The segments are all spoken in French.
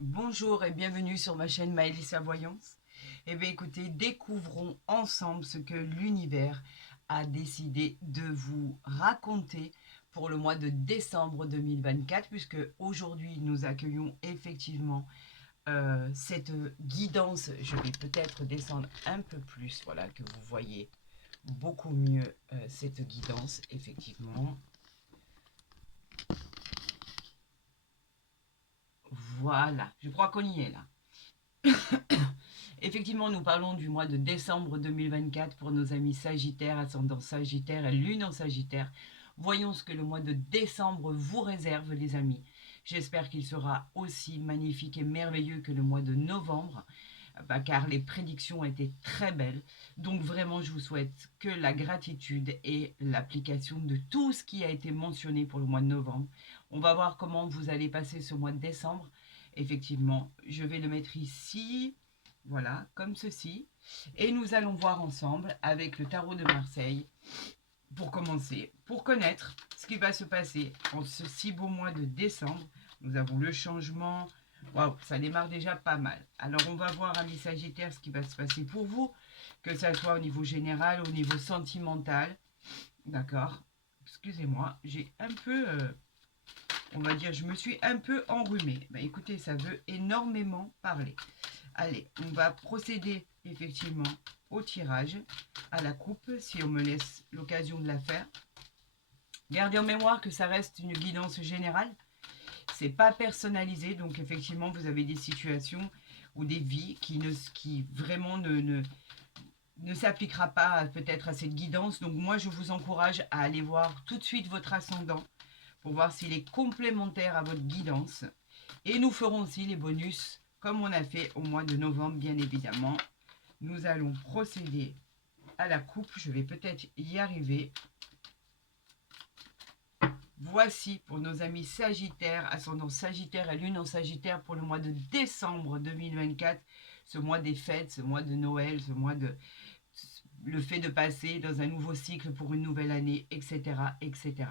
Bonjour et bienvenue sur ma chaîne Maëlys Voyance. Eh bien écoutez, découvrons ensemble ce que l'univers a décidé de vous raconter pour le mois de décembre 2024, puisque aujourd'hui nous accueillons effectivement cette guidance. Je vais peut-être descendre un peu plus, voilà, que vous voyez beaucoup mieux cette guidance, effectivement. Voilà, je crois qu'on y est là. Effectivement, nous parlons du mois de décembre 2024 pour nos amis Sagittaires, ascendant Sagittaire et Lune en Sagittaire. Voyons ce que le mois de décembre vous réserve, les amis. J'espère qu'il sera aussi magnifique et merveilleux que le mois de novembre, car les prédictions étaient très belles. Donc vraiment, je vous souhaite que la gratitude et l'application de tout ce qui a été mentionné pour le mois de novembre. On va voir comment vous allez passer ce mois de décembre. Effectivement, je vais le mettre ici. Voilà, comme ceci. Et nous allons voir ensemble avec le tarot de Marseille, pour commencer, pour connaître ce qui va se passer en ce si beau mois de décembre. Nous avons le changement. Waouh, ça démarre déjà pas mal. Alors on va voir, amis Sagittaires, ce qui va se passer pour vous, que ça soit au niveau général, au niveau sentimental. D'accord. Excusez-moi, j'ai un peu, on va dire, je me suis un peu enrhumée. Bah, écoutez, ça veut énormément parler. Allez, on va procéder effectivement au tirage, à la coupe, si on me laisse l'occasion de la faire. Gardez en mémoire que ça reste une guidance générale. C'est pas personnalisé, donc effectivement, vous avez des situations ou des vies qui vraiment ne s'appliquera pas peut-être à cette guidance. Donc moi, je vous encourage à aller voir tout de suite votre ascendant pour voir s'il est complémentaire à votre guidance. Et nous ferons aussi les bonus comme on a fait au mois de novembre, bien évidemment. Nous allons procéder à la coupe. Je vais peut-être y arriver. Voici pour nos amis Sagittaires, ascendant Sagittaire et Lune en Sagittaire pour le mois de décembre 2024. Ce mois des fêtes, ce mois de Noël, ce mois de le fait de passer dans un nouveau cycle pour une nouvelle année, etc. etc.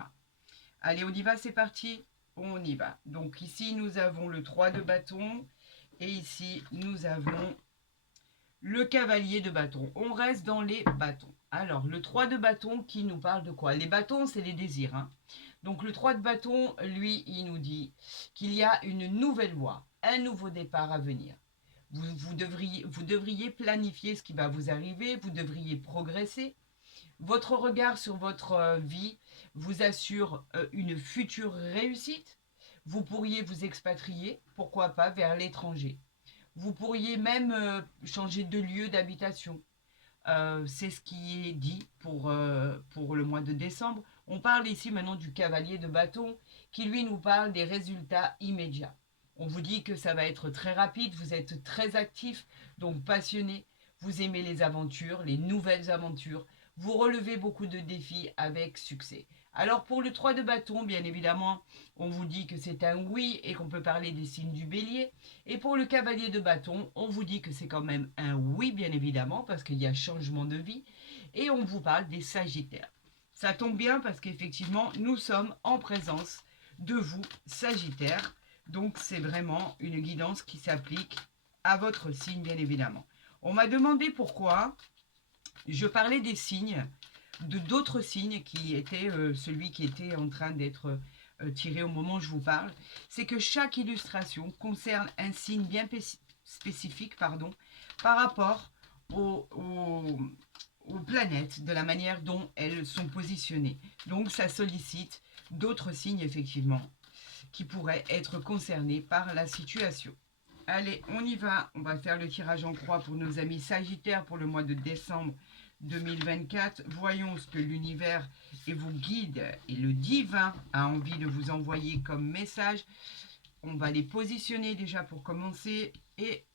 Allez, on y va, c'est parti. On y va. Donc ici, nous avons le 3 de bâton. Et ici, nous avons le cavalier de bâton. On reste dans les bâtons. Alors, le 3 de bâton qui nous parle de quoi? Les bâtons, c'est les désirs. Hein. Donc, le 3 de bâton, lui, il nous dit qu'il y a une nouvelle voie, un nouveau départ à venir. Vous devriez planifier ce qui va vous arriver, vous devriez progresser. Votre regard sur votre vie vous assure une future réussite. Vous pourriez vous expatrier, pourquoi pas, vers l'étranger. Vous pourriez même changer de lieu d'habitation. C'est ce qui est dit pour le mois de décembre. On parle ici maintenant du cavalier de bâton qui lui nous parle des résultats immédiats. On vous dit que ça va être très rapide, vous êtes très actif, donc passionné, vous aimez les aventures, les nouvelles aventures, vous relevez beaucoup de défis avec succès. Alors pour le 3 de bâton, bien évidemment, on vous dit que c'est un oui et qu'on peut parler des signes du bélier. Et pour le cavalier de bâton, on vous dit que c'est quand même un oui, bien évidemment, parce qu'il y a changement de vie. Et on vous parle des sagittaires. Ça tombe bien parce qu'effectivement, nous sommes en présence de vous, sagittaires. Donc c'est vraiment une guidance qui s'applique à votre signe, bien évidemment. On m'a demandé pourquoi je parlais des signes, de d'autres signes qui étaient celui qui était en train d'être tiré au moment où je vous parle. C'est que chaque illustration concerne un signe bien spécifique par rapport aux planètes, de la manière dont elles sont positionnées. Donc ça sollicite d'autres signes, effectivement, qui pourraient être concernés par la situation. Allez, on y va. On va faire le tirage en croix pour nos amis Sagittaires pour le mois de décembre 2024. Voyons ce que l'univers et vos guides et le divin a envie de vous envoyer comme message. On va les positionner déjà pour commencer. Et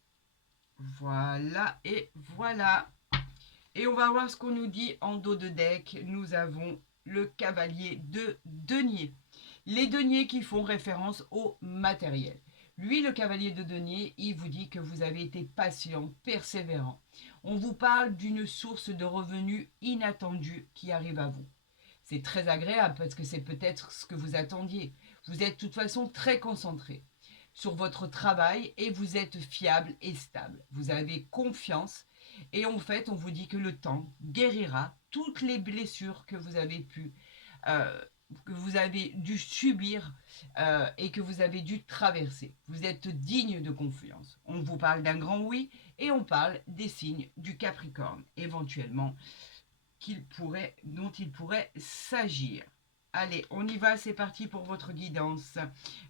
voilà, et voilà. Et on va voir ce qu'on nous dit en dos de deck. Nous avons le cavalier de denier. Les deniers qui font référence au matériel. Lui, le cavalier de denier, il vous dit que vous avez été patient, persévérant. On vous parle d'une source de revenus inattendue qui arrive à vous. C'est très agréable parce que c'est peut-être ce que vous attendiez. Vous êtes de toute façon très concentré. sur votre travail et vous êtes fiable et stable. Vous avez confiance et en fait, on vous dit que le temps guérira toutes les blessures euh, que vous avez dû subir et que vous avez dû traverser. Vous êtes digne de confiance. On vous parle d'un grand oui et on parle des signes du Capricorne, éventuellement, dont il pourrait s'agir. Allez, on y va, c'est parti pour votre guidance.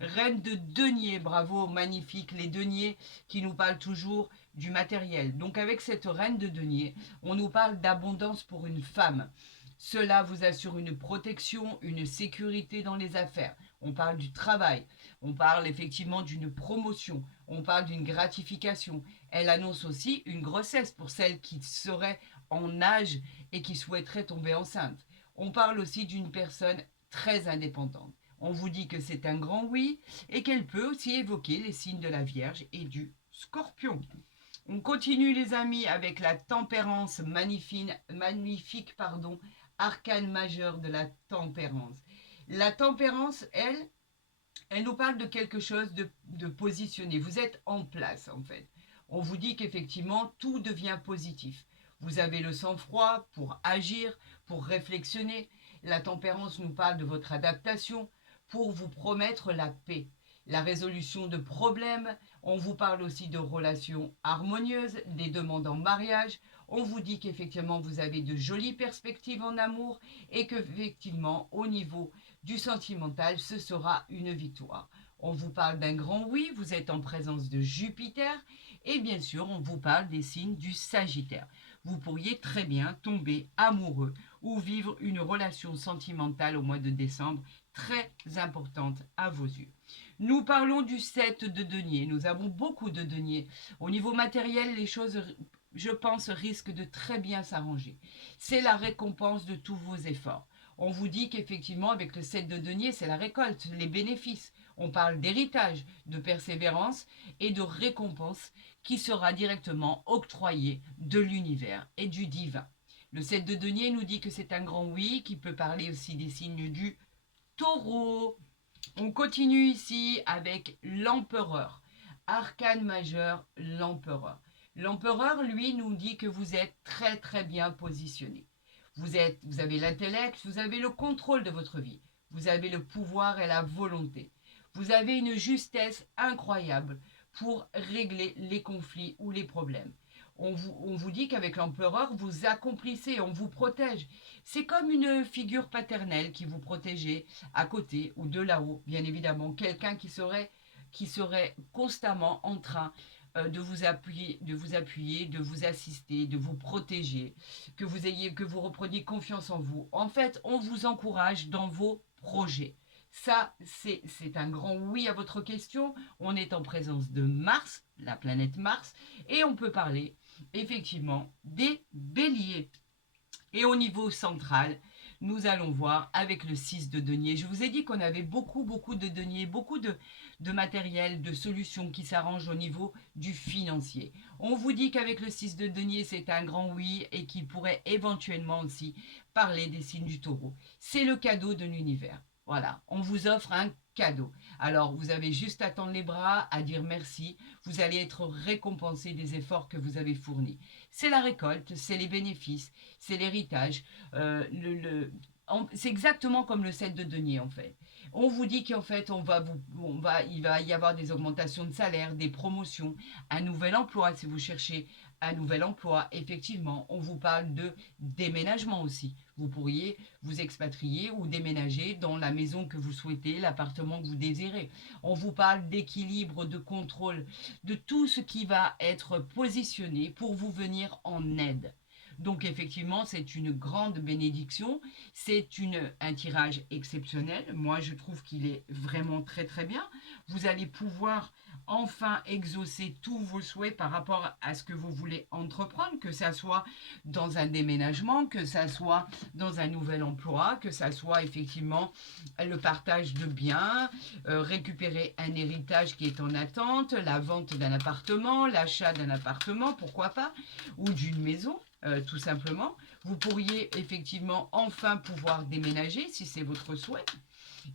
Reine de denier, bravo, magnifique, les deniers qui nous parlent toujours du matériel. Donc avec cette reine de denier, on nous parle d'abondance pour une femme. Cela vous assure une protection, une sécurité dans les affaires. On parle du travail, on parle effectivement d'une promotion, on parle d'une gratification. Elle annonce aussi une grossesse pour celles qui seraient en âge et qui souhaiteraient tomber enceinte. On parle aussi d'une personne très indépendante. On vous dit que c'est un grand oui et qu'elle peut aussi évoquer les signes de la Vierge et du Scorpion. On continue les amis avec la tempérance magnifique, arcane majeur de la tempérance. La tempérance, elle nous parle de quelque chose de positionné. Vous êtes en place en fait. On vous dit qu'effectivement tout devient positif. Vous avez le sang-froid pour agir, pour réflexionner. La tempérance nous parle de votre adaptation pour vous promettre la paix, la résolution de problèmes. On vous parle aussi de relations harmonieuses, des demandes en mariage. On vous dit qu'effectivement vous avez de jolies perspectives en amour et qu'effectivement au niveau du sentimental, ce sera une victoire. On vous parle d'un grand oui, vous êtes en présence de Jupiter et bien sûr on vous parle des signes du Sagittaire. Vous pourriez très bien tomber amoureux ou vivre une relation sentimentale au mois de décembre très importante à vos yeux. Nous parlons du 7 de denier. Nous avons beaucoup de deniers. Au niveau matériel, les choses, je pense, risquent de très bien s'arranger. C'est la récompense de tous vos efforts. On vous dit qu'effectivement, avec le 7 de denier, c'est la récolte, les bénéfices. On parle d'héritage, de persévérance et de récompense qui sera directement octroyée de l'univers et du divin. Le 7 de denier nous dit que c'est un grand oui qui peut parler aussi des signes du Taureau. On continue ici avec l'empereur. Arcane majeur, l'empereur. L'empereur, lui, nous dit que vous êtes très très bien positionné. Vous avez l'intellect, vous avez le contrôle de votre vie. Vous avez le pouvoir et la volonté. Vous avez une justesse incroyable pour régler les conflits ou les problèmes. On vous dit qu'avec l'empereur, vous accomplissez, on vous protège. C'est comme une figure paternelle qui vous protégeait à côté ou de là-haut, bien évidemment. Quelqu'un qui serait constamment en train de vous appuyer, de vous assister, de vous protéger, que vous repreniez confiance en vous. En fait, on vous encourage dans vos projets. Ça, c'est un grand oui à votre question. On est en présence de Mars, la planète Mars, et on peut parler effectivement des béliers. Et au niveau central, nous allons voir avec le 6 de denier. Je vous ai dit qu'on avait beaucoup de deniers, beaucoup de matériel, de solutions qui s'arrangent au niveau du financier. On vous dit qu'avec le 6 de denier, c'est un grand oui et qui pourrait éventuellement aussi parler des signes du taureau. C'est le cadeau de l'univers. Voilà, on vous offre un cadeau. Alors, vous avez juste à tendre les bras, à dire merci. Vous allez être récompensé des efforts que vous avez fournis. C'est la récolte, c'est les bénéfices, c'est l'héritage. C'est exactement comme le 7 de denier, en fait. On vous dit qu'en fait, il va y avoir des augmentations de salaire, des promotions, un nouvel emploi. Si vous cherchez un nouvel emploi, effectivement, on vous parle de déménagement aussi. Vous pourriez vous expatrier ou déménager dans la maison que vous souhaitez, l'appartement que vous désirez. On vous parle d'équilibre, de contrôle, de tout ce qui va être positionné pour vous venir en aide. Donc effectivement, c'est une grande bénédiction, c'est un tirage exceptionnel. Moi, je trouve qu'il est vraiment très très bien. Vous allez pouvoir enfin exaucer tous vos souhaits par rapport à ce que vous voulez entreprendre, que ça soit dans un déménagement, que ça soit dans un nouvel emploi, que ça soit effectivement le partage de biens, récupérer un héritage qui est en attente, la vente d'un appartement, l'achat d'un appartement, pourquoi pas, ou d'une maison. Tout simplement, vous pourriez effectivement enfin pouvoir déménager si c'est votre souhait.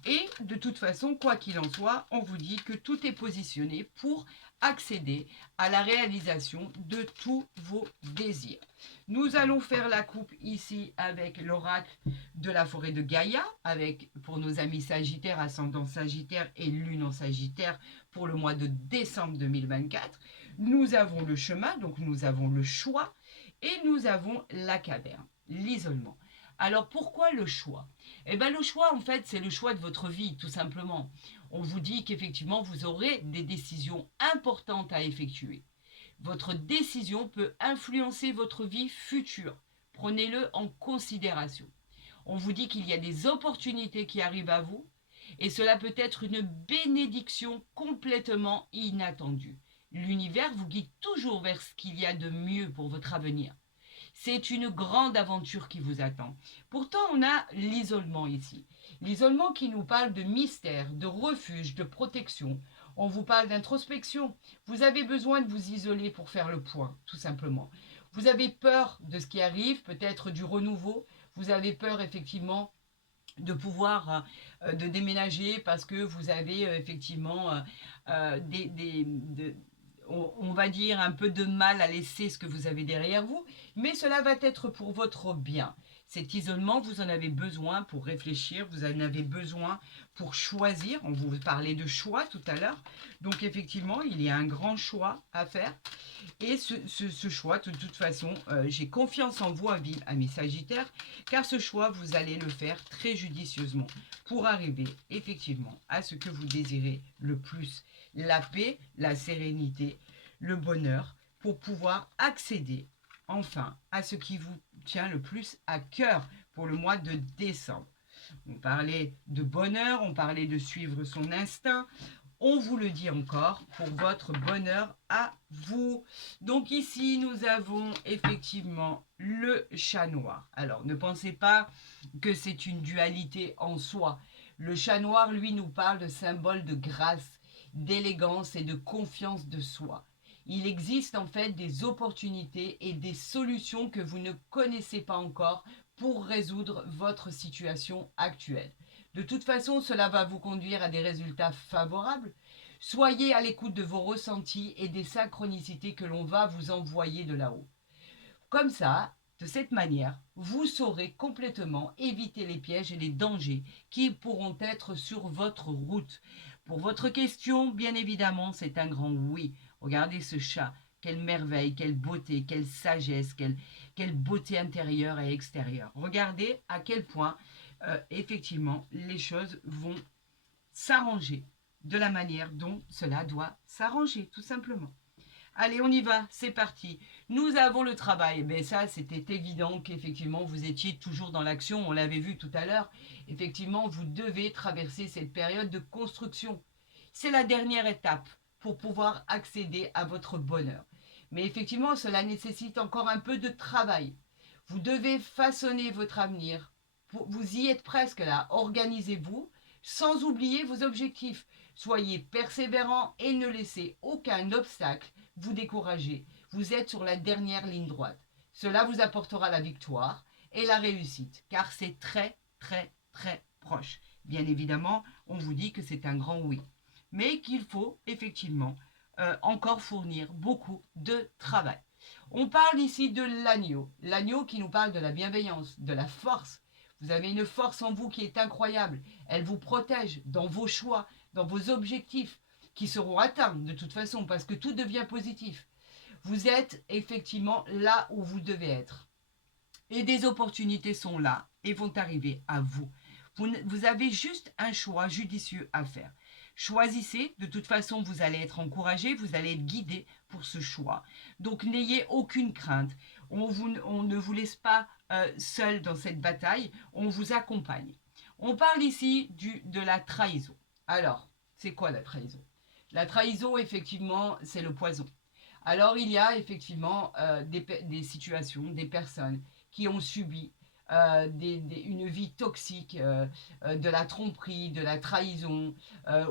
Et de toute façon, quoi qu'il en soit, on vous dit que tout est positionné pour accéder à la réalisation de tous vos désirs. Nous allons faire la coupe ici avec l'oracle de la forêt de Gaïa, avec pour nos amis Sagittaire, ascendant Sagittaire et lune en Sagittaire pour le mois de décembre 2024. Nous avons le chemin, donc nous avons le choix, et nous avons la caverne, l'isolement. Alors pourquoi le choix? Eh bien le choix en fait c'est le choix de votre vie tout simplement. On vous dit qu'effectivement vous aurez des décisions importantes à effectuer. Votre décision peut influencer votre vie future. Prenez-le en considération. On vous dit qu'il y a des opportunités qui arrivent à vous et cela peut être une bénédiction complètement inattendue. L'univers vous guide toujours vers ce qu'il y a de mieux pour votre avenir. C'est une grande aventure qui vous attend. Pourtant, on a l'isolement ici. L'isolement qui nous parle de mystère, de refuge, de protection. On vous parle d'introspection. Vous avez besoin de vous isoler pour faire le point, tout simplement. Vous avez peur de ce qui arrive, peut-être du renouveau. Vous avez peur, effectivement, de pouvoir de déménager parce que vous avez effectivement on va dire un peu de mal à laisser ce que vous avez derrière vous, mais cela va être pour votre bien. Cet isolement, vous en avez besoin pour réfléchir, vous en avez besoin pour choisir. On vous parlait de choix tout à l'heure. Donc effectivement, il y a un grand choix à faire. Et ce choix, de toute façon, j'ai confiance en vous, amis Sagittaires, car ce choix, vous allez le faire très judicieusement pour arriver effectivement à ce que vous désirez le plus. La paix, la sérénité, le bonheur, pour pouvoir accéder enfin à ce qui vous tient le plus à cœur pour le mois de décembre. On parlait de bonheur, on parlait de suivre son instinct. On vous le dit encore pour votre bonheur à vous. Donc ici, nous avons effectivement le chat noir. Alors, ne pensez pas que c'est une dualité en soi. Le chat noir, lui, nous parle de symbole de grâce, d'élégance et de confiance de soi. Il existe en fait des opportunités et des solutions que vous ne connaissez pas encore pour résoudre votre situation actuelle. De toute façon, cela va vous conduire à des résultats favorables. Soyez à l'écoute de vos ressentis et des synchronicités que l'on va vous envoyer de là-haut. Comme ça, de cette manière, vous saurez complètement éviter les pièges et les dangers qui pourront être sur votre route. Pour votre question, bien évidemment, c'est un grand oui. Regardez ce chat. Quelle merveille, quelle beauté, quelle sagesse, quelle beauté intérieure et extérieure. Regardez à quel point, effectivement, les choses vont s'arranger de la manière dont cela doit s'arranger, tout simplement. Allez, on y va, c'est parti. Nous avons le travail. Mais ça, c'était évident qu'effectivement, vous étiez toujours dans l'action. On l'avait vu tout à l'heure. Effectivement, vous devez traverser cette période de construction. C'est la dernière étape pour pouvoir accéder à votre bonheur. Mais effectivement, cela nécessite encore un peu de travail. Vous devez façonner votre avenir. Vous y êtes presque là. Organisez-vous sans oublier vos objectifs. Soyez persévérant et ne laissez aucun obstacle vous décourager. Vous êtes sur la dernière ligne droite. Cela vous apportera la victoire et la réussite, car c'est très, très, très proche. Bien évidemment, on vous dit que c'est un grand oui, mais qu'il faut effectivement encore fournir beaucoup de travail. On parle ici de l'agneau qui nous parle de la bienveillance, de la force. Vous avez une force en vous qui est incroyable. Elle vous protège dans vos choix, dans vos objectifs qui seront atteints de toute façon parce que tout devient positif. Vous êtes effectivement là où vous devez être. Et des opportunités sont là et vont arriver à vous. Vous avez juste un choix judicieux à faire. Choisissez, de toute façon vous allez être encouragé, vous allez être guidé pour ce choix. Donc n'ayez aucune crainte. On ne vous laisse pas seul dans cette bataille, on vous accompagne. On parle ici de la trahison. Alors, c'est quoi la trahison? La trahison, effectivement, c'est le poison. Alors, il y a effectivement des situations, des personnes qui ont subi une vie toxique, de la tromperie, de la trahison,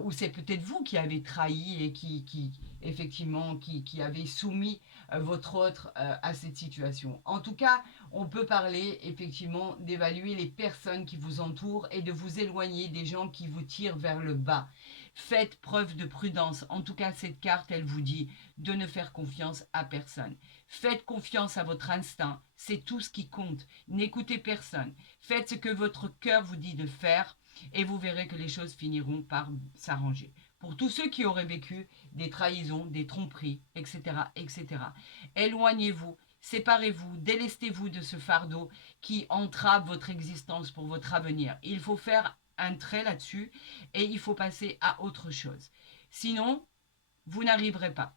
ou c'est peut-être vous qui avez trahi et effectivement, qui avait soumis votre autre à cette situation. En tout cas, on peut parler effectivement d'évaluer les personnes qui vous entourent et de vous éloigner des gens qui vous tirent vers le bas. Faites preuve de prudence. En tout cas, cette carte, elle vous dit de ne faire confiance à personne. Faites confiance à votre instinct. C'est tout ce qui compte. N'écoutez personne. Faites ce que votre cœur vous dit de faire et vous verrez que les choses finiront par s'arranger. Pour tous ceux qui auraient vécu des trahisons, des tromperies, etc., etc., éloignez-vous, séparez-vous, délestez-vous de ce fardeau qui entrave votre existence pour votre avenir. Il faut faire un trait là-dessus et il faut passer à autre chose. Sinon, vous n'arriverez pas.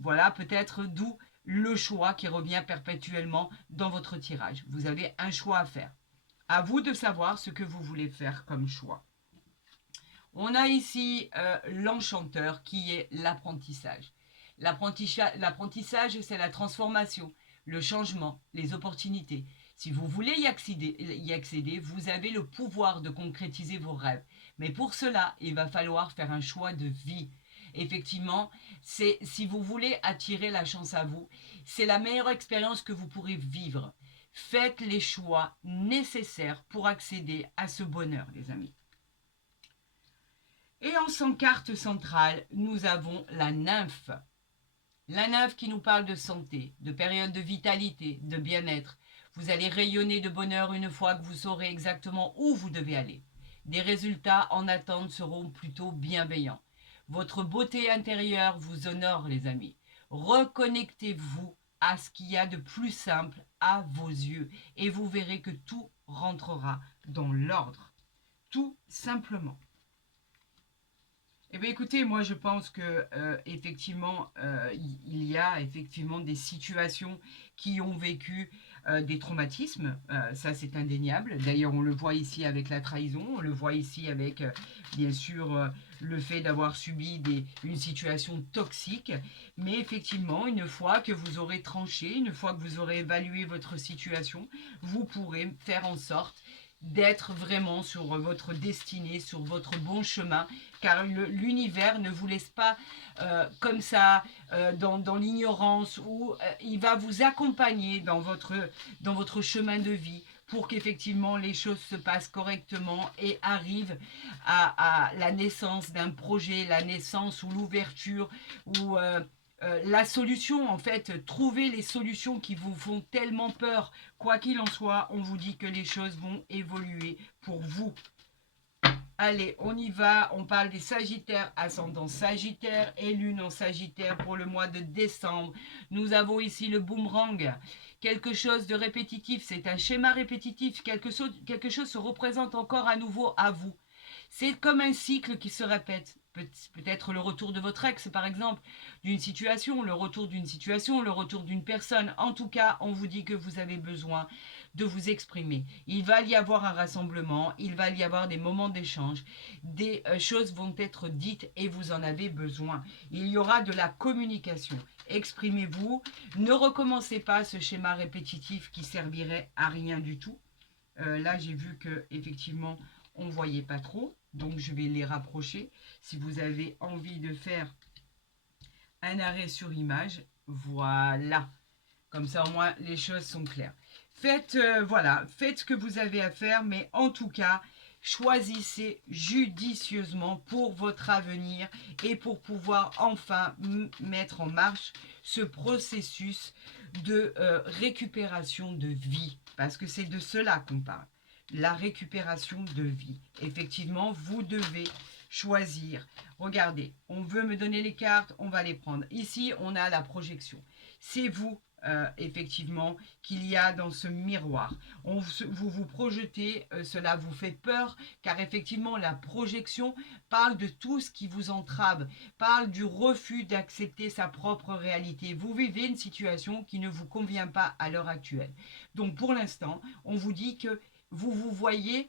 Voilà peut-être d'où le choix qui revient perpétuellement dans votre tirage. Vous avez un choix à faire. À vous de savoir ce que vous voulez faire comme choix. On a ici l'enchanteur qui est l'apprentissage. L'apprentissage, c'est la transformation, le changement, les opportunités. Si vous voulez y accéder, vous avez le pouvoir de concrétiser vos rêves. Mais pour cela, il va falloir faire un choix de vie. Effectivement, si vous voulez attirer la chance à vous, c'est la meilleure expérience que vous pourrez vivre. Faites les choix nécessaires pour accéder à ce bonheur, les amis. Et en son carte centrale, nous avons la nymphe. La nymphe qui nous parle de santé, de période de vitalité, de bien-être. Vous allez rayonner de bonheur une fois que vous saurez exactement où vous devez aller. Des résultats en attente seront plutôt bienveillants. Votre beauté intérieure vous honore, les amis. Reconnectez-vous à ce qu'il y a de plus simple à vos yeux et vous verrez que tout rentrera dans l'ordre. Tout simplement. Eh bien, écoutez, moi je pense que effectivement, il y a effectivement des situations qui ont vécu des traumatismes, ça c'est indéniable. D'ailleurs, on le voit ici avec la trahison, on le voit ici avec, bien sûr, le fait d'avoir subi une situation toxique. Mais effectivement, une fois que vous aurez tranché, une fois que vous aurez évalué votre situation, vous pourrez faire en sorte d'être vraiment sur votre destinée, sur votre bon chemin, car l'univers ne vous laisse pas comme ça dans l'ignorance, ou il va vous accompagner dans votre chemin de vie pour qu'effectivement les choses se passent correctement et arrivent à la naissance d'un projet, la naissance ou l'ouverture ou la solution, en fait, trouver les solutions qui vous font tellement peur. Quoi qu'il en soit, on vous dit que les choses vont évoluer pour vous. Allez, on y va. On parle des Sagittaires, ascendant Sagittaire et Lune en Sagittaire pour le mois de décembre. Nous avons ici le boomerang. Quelque chose de répétitif, c'est un schéma répétitif. Quelque chose se représente encore à nouveau à vous. C'est comme un cycle qui se répète. Peut-être le retour de votre ex, par exemple, d'une situation, le retour d'une situation, le retour d'une personne. En tout cas, on vous dit que vous avez besoin de vous exprimer. Il va y avoir un rassemblement, il va y avoir des moments d'échange, des choses vont être dites et vous en avez besoin. Il y aura de la communication. Exprimez-vous, ne recommencez pas ce schéma répétitif qui servirait à rien du tout. Là, j'ai vu que effectivement, on ne voyait pas trop, donc je vais les rapprocher. Si vous avez envie de faire un arrêt sur image, voilà. Comme ça, au moins, les choses sont claires. Faites, voilà, faites ce que vous avez à faire, mais en tout cas, choisissez judicieusement pour votre avenir et pour pouvoir enfin mettre en marche ce processus de récupération de vie. Parce que c'est de cela qu'on parle. La récupération de vie. Effectivement, vous devez choisir. Regardez, on veut me donner les cartes, on va les prendre. Ici, on a la projection. C'est vous, effectivement, qu'il y a dans ce miroir. Vous vous projetez, cela vous fait peur, car effectivement, la projection parle de tout ce qui vous entrave, parle du refus d'accepter sa propre réalité. Vous vivez une situation qui ne vous convient pas à l'heure actuelle. Donc, pour l'instant, on vous dit que vous vous voyez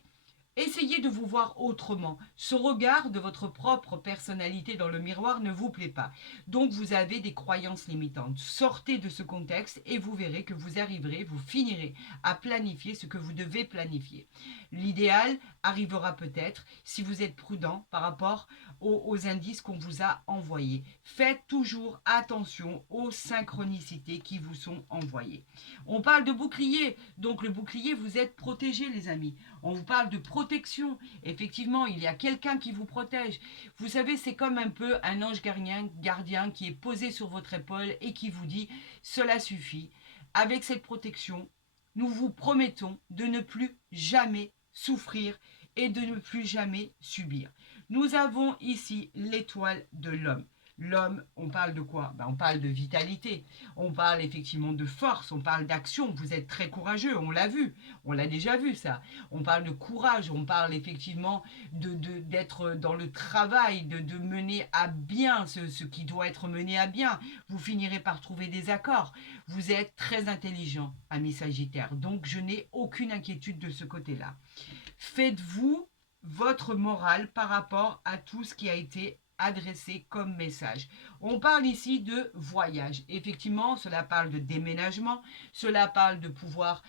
Essayez de vous voir autrement. Ce regard de votre propre personnalité dans le miroir ne vous plaît pas. Donc vous avez des croyances limitantes. Sortez de ce contexte et vous verrez que vous arriverez, vous finirez à planifier ce que vous devez planifier. L'idéal arrivera peut-être si vous êtes prudent par rapport aux indices qu'on vous a envoyés. Faites toujours attention aux synchronicités qui vous sont envoyées. On parle de bouclier, donc le bouclier, vous êtes protégé les amis. On vous parle de protection. Effectivement, il y a quelqu'un qui vous protège. Vous savez, c'est comme un peu un ange gardien qui est posé sur votre épaule et qui vous dit « Cela suffit. Avec cette protection, nous vous promettons de ne plus jamais souffrir et de ne plus jamais subir. » Nous avons ici l'étoile de l'homme. L'homme, on parle de quoi? On parle de vitalité, on parle effectivement de force, on parle d'action. Vous êtes très courageux, on l'a vu, on l'a déjà vu ça. On parle de courage, on parle effectivement d'être dans le travail, de mener à bien ce qui doit être mené à bien. Vous finirez par trouver des accords. Vous êtes très intelligent, ami Sagittaire, donc je n'ai aucune inquiétude de ce côté-là. Faites-vous votre morale par rapport à tout ce qui a été adressé comme message. On parle ici de voyage. Effectivement, cela parle de déménagement, cela parle de pouvoir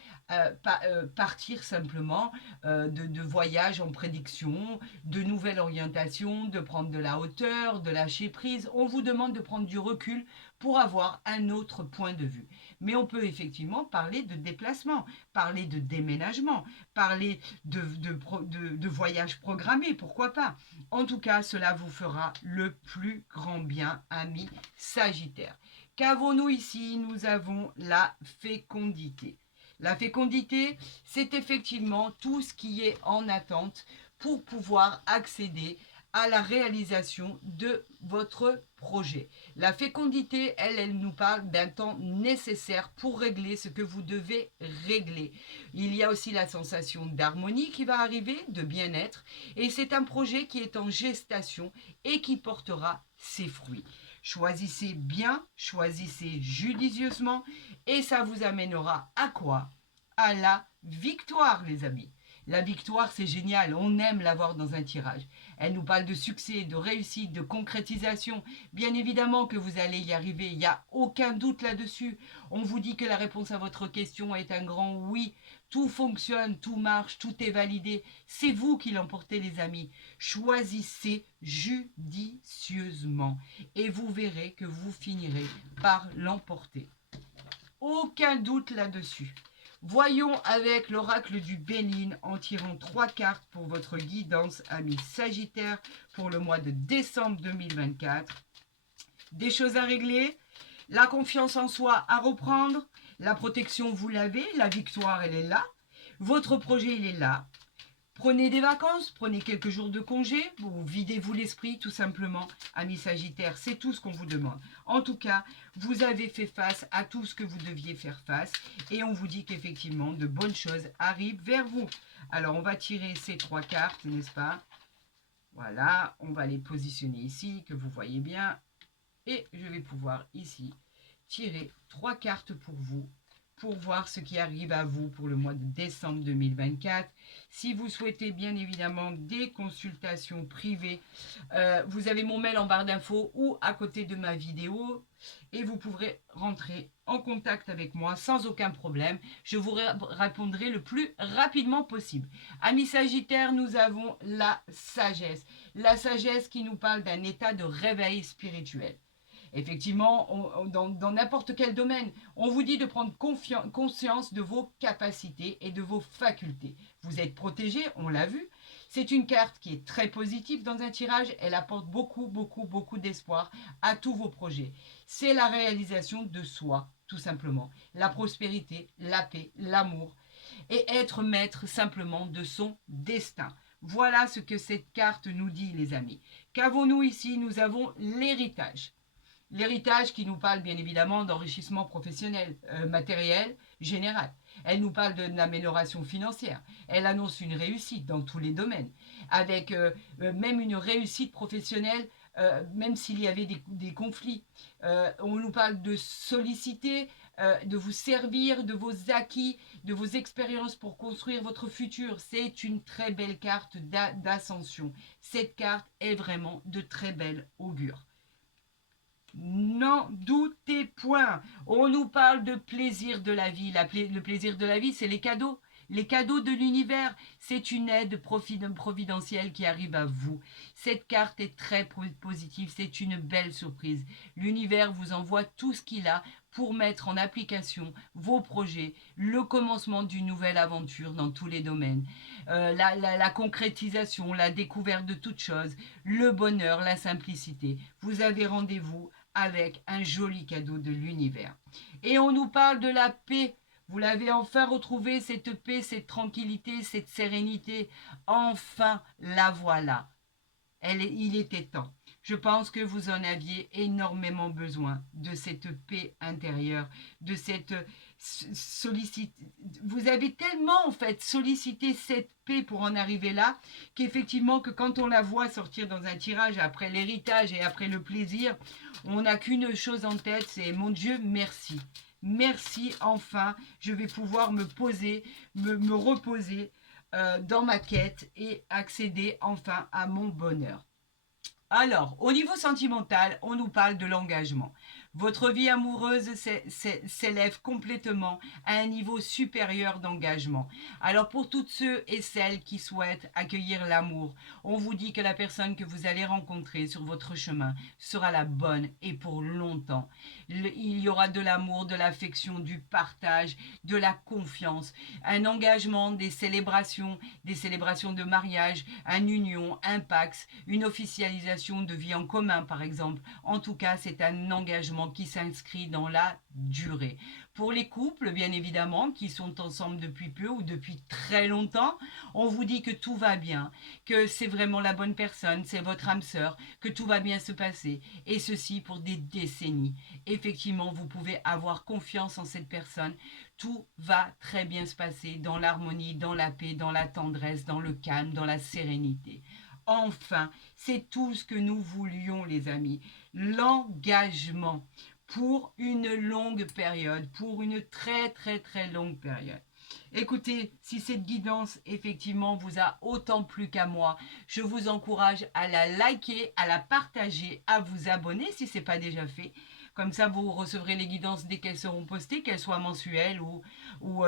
partir simplement, de voyage en prédiction, de nouvelles orientations, de prendre de la hauteur, de lâcher prise. On vous demande de prendre du recul pour avoir un autre point de vue. Mais on peut effectivement parler de déplacement, parler de déménagement, parler de voyage programmé, pourquoi pas. En tout cas, cela vous fera le plus grand bien, ami Sagittaire. Qu'avons-nous ici? Nous avons la fécondité. La fécondité, c'est effectivement tout ce qui est en attente pour pouvoir accéder à la réalisation de votre projet. La fécondité, elle nous parle d'un temps nécessaire pour régler ce que vous devez régler. Il y a aussi la sensation d'harmonie qui va arriver, de bien-être, et c'est un projet qui est en gestation et qui portera ses fruits. Choisissez bien, choisissez judicieusement, et ça vous amènera à quoi? À la victoire, les amis. La victoire, c'est génial, on aime l'avoir dans un tirage. Elle nous parle de succès, de réussite, de concrétisation. Bien évidemment que vous allez y arriver, il n'y a aucun doute là-dessus. On vous dit que la réponse à votre question est un grand oui. Tout fonctionne, tout marche, tout est validé. C'est vous qui l'emportez, les amis. Choisissez judicieusement et vous verrez que vous finirez par l'emporter. Aucun doute là-dessus. Voyons avec l'oracle du Bénin en tirant 3 cartes pour votre guidance, ami Sagittaire, pour le mois de décembre 2024. Des choses à régler, la confiance en soi à reprendre, la protection vous l'avez, la victoire elle est là, votre projet il est là. Prenez des vacances, prenez quelques jours de congé, vous videz-vous l'esprit tout simplement, amis Sagittaire, c'est tout ce qu'on vous demande. En tout cas, vous avez fait face à tout ce que vous deviez faire face et on vous dit qu'effectivement, de bonnes choses arrivent vers vous. Alors, on va tirer ces 3 cartes, n'est-ce pas? Voilà, on va les positionner ici, que vous voyez bien. Et je vais pouvoir ici tirer 3 cartes pour vous, pour voir ce qui arrive à vous pour le mois de décembre 2024. Si vous souhaitez bien évidemment des consultations privées, vous avez mon mail en barre d'infos ou à côté de ma vidéo et vous pourrez rentrer en contact avec moi sans aucun problème. Je vous répondrai le plus rapidement possible. Amis Sagittaires, nous avons la sagesse. La sagesse qui nous parle d'un état de réveil spirituel. Effectivement, dans n'importe quel domaine, on vous dit de prendre conscience de vos capacités et de vos facultés. Vous êtes protégé, on l'a vu. C'est une carte qui est très positive dans un tirage. Elle apporte beaucoup, beaucoup, beaucoup d'espoir à tous vos projets. C'est la réalisation de soi, tout simplement. La prospérité, la paix, l'amour. Et être maître simplement de son destin. Voilà ce que cette carte nous dit, les amis. Qu'avons-nous ici? Nous avons l'héritage. L'héritage qui nous parle bien évidemment d'enrichissement professionnel, matériel, général. Elle nous parle de l'amélioration financière. Elle annonce une réussite dans tous les domaines, avec même une réussite professionnelle, même s'il y avait des conflits. On nous parle de solliciter de vous servir de vos acquis, de vos expériences pour construire votre futur. C'est une très belle carte d'ascension. Cette carte est vraiment de très belle augure. N'en doutez point. On nous parle de plaisir de la vie. Le plaisir de la vie, c'est les cadeaux. Les cadeaux de l'univers, c'est une aide providentielle qui arrive à vous. Cette carte est très positive, c'est une belle surprise. L'univers vous envoie tout ce qu'il a pour mettre en application vos projets, le commencement d'une nouvelle aventure dans tous les domaines, la concrétisation, la découverte de toutes choses, le bonheur, la simplicité. Vous avez rendez-vous avec un joli cadeau de l'univers. Et on nous parle de la paix. Vous l'avez enfin retrouvé, cette paix, cette tranquillité, cette sérénité. Enfin, la voilà. Il était temps. Je pense que vous en aviez énormément besoin de cette paix intérieure, de cette vous avez tellement en fait sollicité cette paix pour en arriver là, qu'effectivement que quand on la voit sortir dans un tirage après l'héritage et après le plaisir, on n'a qu'une chose en tête, c'est mon Dieu, merci. Merci, enfin, je vais pouvoir me poser, me reposer dans ma quête et accéder enfin à mon bonheur. Alors, au niveau sentimental, on nous parle de l'engagement. Votre vie amoureuse s'élève complètement à un niveau supérieur d'engagement. Alors pour toutes ceux et celles qui souhaitent accueillir l'amour, on vous dit que la personne que vous allez rencontrer sur votre chemin sera la bonne et pour longtemps. Il y aura de l'amour, de l'affection, du partage, de la confiance, un engagement, des célébrations de mariage, une union, un pax, une officialisation de vie en commun par exemple. En tout cas, c'est un engagement qui s'inscrit dans la durée. Pour les couples, bien évidemment, qui sont ensemble depuis peu ou depuis très longtemps, on vous dit que tout va bien, que c'est vraiment la bonne personne, c'est votre âme sœur, que tout va bien se passer, et ceci pour des décennies. Effectivement, vous pouvez avoir confiance en cette personne. Tout va très bien se passer dans l'harmonie, dans la paix, dans la tendresse, dans le calme, dans la sérénité. Enfin, c'est tout ce que nous voulions, les amis. L'engagement pour une longue période, pour une très très très longue période. Écoutez, si cette guidance effectivement vous a autant plu qu'à moi, je vous encourage à la liker, à la partager, à vous abonner si ce n'est pas déjà fait. Comme ça, vous recevrez les guidances dès qu'elles seront postées, qu'elles soient mensuelles ou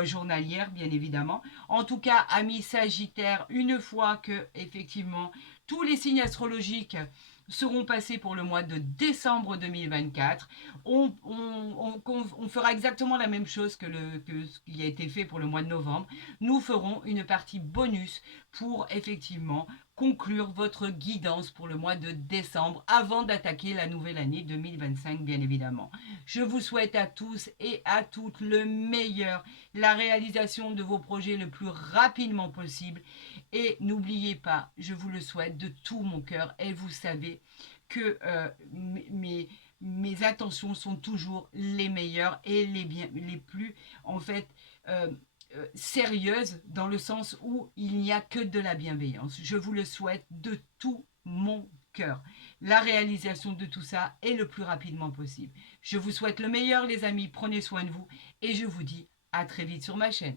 journalières, bien évidemment. En tout cas, amis Sagittaires, une fois que, effectivement, tous les signes astrologiques seront passés pour le mois de décembre 2024. On fera exactement la même chose que ce qui a été fait pour le mois de novembre. Nous ferons une partie bonus pour effectivement conclure votre guidance pour le mois de décembre avant d'attaquer la nouvelle année 2025, bien évidemment. Je vous souhaite à tous et à toutes le meilleur, la réalisation de vos projets le plus rapidement possible. Et n'oubliez pas, je vous le souhaite de tout mon cœur et vous savez que mes intentions sont toujours les meilleures et les plus, en fait, sérieuse dans le sens où il n'y a que de la bienveillance. Je vous le souhaite de tout mon cœur. La réalisation de tout ça est le plus rapidement possible. Je vous souhaite le meilleur les amis, prenez soin de vous et je vous dis à très vite sur ma chaîne.